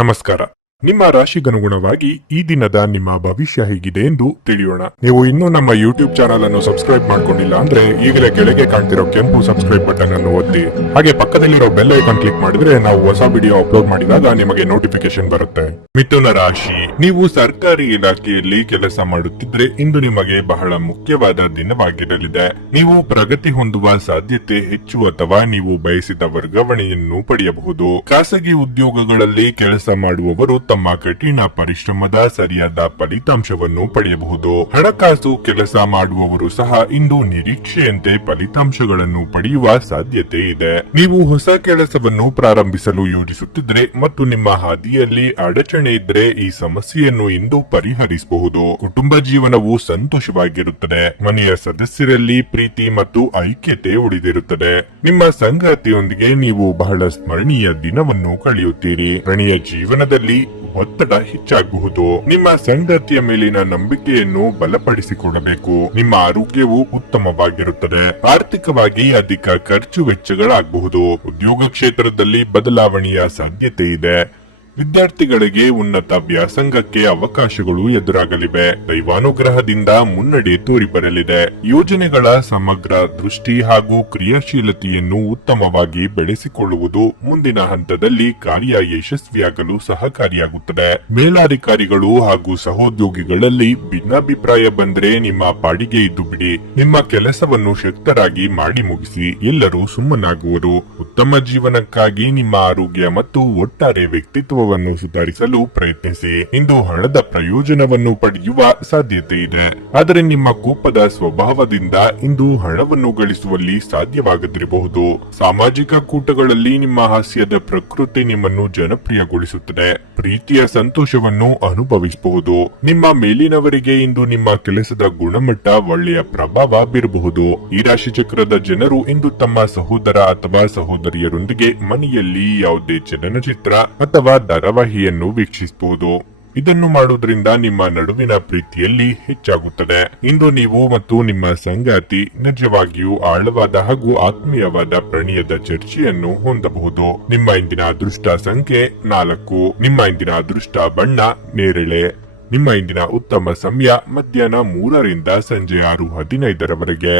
ನಮಸ್ಕಾರ. ನಿಮ್ಮ ರಾಶಿಗನುಗುಣವಾಗಿ ಈ ದಿನದ ನಿಮ್ಮ ಭವಿಷ್ಯ ಹೇಗಿದೆ ಎಂದು ತಿಳಿಯೋಣ. ನೀವು ಇನ್ನೂ ನಮ್ಮ ಯೂಟ್ಯೂಬ್ ಚಾನಲ್ ಅನ್ನು ಸಬ್ಸ್ಕ್ರೈಬ್ ಮಾಡ್ಕೊಂಡಿಲ್ಲ ಅಂದ್ರೆ ಈಗಲೇ ಕೆಳಗೆ ಕಾಣ್ತಿರೋ ಕೆಂಪು ಸಬ್ಸ್ಕ್ರೈಬ್ ಬಟನ್ ಅನ್ನು ಒತ್ತಿ, ಹಾಗೆ ಪಕ್ಕದಲ್ಲಿರೋ ಬೆಲ್ ಐಕಾನ್ ಕ್ಲಿಕ್ ಮಾಡಿದ್ರೆ ನಾವು ಹೊಸ ವಿಡಿಯೋ ಅಪ್ಲೋಡ್ ಮಾಡಿದಾಗ ನಿಮಗೆ ನೋಟಿಫಿಕೇಶನ್ ಬರುತ್ತೆ. ಮಿಥುನ ರಾಶಿ, ನೀವು ಸರ್ಕಾರಿ ಇಲಾಖೆಯಲ್ಲಿ ಕೆಲಸ ಮಾಡುತ್ತಿದ್ರೆ ಇಂದು ನಿಮಗೆ ಬಹಳ ಮುಖ್ಯವಾದ ದಿನವಾಗಿರಲಿದೆ. ನೀವು ಪ್ರಗತಿ ಹೊಂದುವ ಸಾಧ್ಯತೆ ಹೆಚ್ಚು ಅಥವಾ ನೀವು ಬಯಸಿದ ವರ್ಗಾವಣೆಯನ್ನು ಪಡೆಯಬಹುದು. ಖಾಸಗಿ ಉದ್ಯೋಗಗಳಲ್ಲಿ ಕೆಲಸ ಮಾಡುವವರು ತಮ್ಮ ಕಠಿಣ ಪರಿಶ್ರಮದ ಸರಿಯಾದ ಫಲಿತಾಂಶವನ್ನು ಪಡೆಯಬಹುದು. ಹಣಕಾಸು ಕೆಲಸ ಮಾಡುವವರು ಸಹ ಇಂದು ನಿರೀಕ್ಷೆಯಂತೆ ಫಲಿತಾಂಶಗಳನ್ನು ಪಡೆಯುವ ಸಾಧ್ಯತೆ ಇದೆ. ನೀವು ಹೊಸ ಕೆಲಸವನ್ನು ಪ್ರಾರಂಭಿಸಲು ಯೋಜಿಸುತ್ತಿದ್ರೆ ಮತ್ತು ನಿಮ್ಮ ಹಾದಿಯಲ್ಲಿ ಅಡಚಣೆ ಇದ್ರೆ ಈ ಸಮಸ್ಯೆಯನ್ನು ಇಂದು ಪರಿಹರಿಸಬಹುದು. ಕುಟುಂಬ ಜೀವನವು ಸಂತೋಷವಾಗಿರುತ್ತದೆ. ಮನೆಯ ಸದಸ್ಯರಲ್ಲಿ ಪ್ರೀತಿ ಮತ್ತು ಐಕ್ಯತೆ ಉಳಿದಿರುತ್ತದೆ. ನಿಮ್ಮ ಸಂಗಾತಿಯೊಂದಿಗೆ ನೀವು ಬಹಳ ಸ್ಮರಣೀಯ ದಿನವನ್ನು ಕಳೆಯುತ್ತೀರಿ. ಪ್ರಣಯ ಜೀವನದಲ್ಲಿ ಒತ್ತಡ ಹೆಚ್ಚಾಗಬಹುದು. ನಿಮ್ಮ ಸಂಗಾತಿಯ ಮೇಲಿನ ನಂಬಿಕೆಯನ್ನು ಬಲಪಡಿಸಿಕೊಳ್ಳಬೇಕು. ನಿಮ್ಮ ಆರೋಗ್ಯವು ಉತ್ತಮವಾಗಿರುತ್ತದೆ. ಆರ್ಥಿಕವಾಗಿ ಅಧಿಕ ಖರ್ಚು ವೆಚ್ಚಗಳಾಗಬಹುದು. ಉದ್ಯೋಗ ಕ್ಷೇತ್ರದಲ್ಲಿ ಬದಲಾವಣೆಯ ಸಾಧ್ಯತೆ ಇದೆ. ವಿದ್ಯಾರ್ಥಿಗಳಿಗೆ ಉನ್ನತ ವ್ಯಾಸಂಗಕ್ಕೆ ಅವಕಾಶಗಳು ಎದುರಾಗಲಿವೆ. ದೈವಾನುಗ್ರಹದಿಂದ ಮುನ್ನಡೆ ತೋರಿಬರಲಿದೆ. ಯೋಜನೆಗಳ ಸಮಗ್ರ ದೃಷ್ಟಿ ಹಾಗೂ ಕ್ರಿಯಾಶೀಲತೆಯನ್ನು ಉತ್ತಮವಾಗಿ ಬೆಳೆಸಿಕೊಳ್ಳುವುದು ಮುಂದಿನ ಹಂತದಲ್ಲಿ ಕಾರ್ಯ ಯಶಸ್ವಿಯಾಗಲು ಸಹಕಾರಿಯಾಗುತ್ತದೆ. ಮೇಲಾಧಿಕಾರಿಗಳು ಹಾಗೂ ಸಹೋದ್ಯೋಗಿಗಳಲ್ಲಿ ಭಿನ್ನಾಭಿಪ್ರಾಯ ಬಂದ್ರೆ ನಿಮ್ಮ ಪಾಡಿಗೆ ಇದ್ದು ಬಿಡಿ. ನಿಮ್ಮ ಕೆಲಸವನ್ನು ಶಕ್ತರಾಗಿ ಮಾಡಿ ಮುಗಿಸಿ. ಎಲ್ಲರೂ ಸುಮ್ಮನಾಗುವರು. ಉತ್ತಮ ಜೀವನಕ್ಕಾಗಿ ನಿಮ್ಮ ಆರೋಗ್ಯ ಮತ್ತು ಒಟ್ಟಾರೆ ವ್ಯಕ್ತಿತ್ವ ಸುಧಾರಿಸಲು ಪ್ರಯತ್ನಿಸಿ. ಇಂದು ಹಣದ ಪ್ರಯೋಜನವನ್ನು ಪಡೆಯುವ ಸಾಧ್ಯತೆ ಇದೆ. ಆದರೆ ನಿಮ್ಮ ಕೋಪದ ಸ್ವಭಾವದಿಂದ ಇಂದು ಹಣವನ್ನು ಗಳಿಸುವಲ್ಲಿ ಸಾಧ್ಯವಾಗದಿರಬಹುದು. ಸಾಮಾಜಿಕ ಕೂಟಗಳಲ್ಲಿ ನಿಮ್ಮ ಹಾಸ್ಯದ ಪ್ರಕೃತಿ ನಿಮ್ಮನ್ನು ಜನಪ್ರಿಯಗೊಳಿಸುತ್ತದೆ. ಪ್ರೀತಿಯ ಸಂತೋಷವನ್ನು ಅನುಭವಿಸಬಹುದು. ನಿಮ್ಮ ಮೇಲಿನವರಿಗೆ ಇಂದು ನಿಮ್ಮ ಕೆಲಸದ ಗುಣಮಟ್ಟ ಒಳ್ಳೆಯ ಪ್ರಭಾವ ಬೀರಬಹುದು. ಈ ರಾಶಿ ಚಕ್ರದ ಜನರು ಇಂದು ತಮ್ಮ ಸಹೋದರ ಅಥವಾ ಸಹೋದರಿಯರೊಂದಿಗೆ ಮನೆಯಲ್ಲಿ ಯಾವುದೇ ಚಲನಚಿತ್ರ ಅಥವಾ ಧಾರಾವಾಹಿಯನ್ನು ವೀಕ್ಷಿಸಬಹುದು. ಇದನ್ನು ಮಾಡುವುದರಿಂದ ನಿಮ್ಮ ನಡುವಿನ ಪ್ರೀತಿಯಲ್ಲಿ ಹೆಚ್ಚಾಗುತ್ತದೆ. ಇಂದು ನೀವು ಮತ್ತು ನಿಮ್ಮ ಸಂಗಾತಿ ನಿಜವಾಗಿಯೂ ಆಳವಾದ ಹಾಗೂ ಆತ್ಮೀಯವಾದ ಪ್ರಣಯದ ಚರ್ಚೆಯನ್ನು ಹೊಂದಬಹುದು. ನಿಮ್ಮ ಇಂದಿನ ಅದೃಷ್ಟ ಸಂಖ್ಯೆ 4. ನಿಮ್ಮ ಇಂದಿನ ಅದೃಷ್ಟ ಬಣ್ಣ ನೇರಳೆ. ನಿಮ್ಮ ಇಂದಿನ ಉತ್ತಮ ಸಮಯ ಮಧ್ಯಾಹ್ನ 3 ರಿಂದ ಸಂಜೆ 6:15 ರವರೆಗೆ.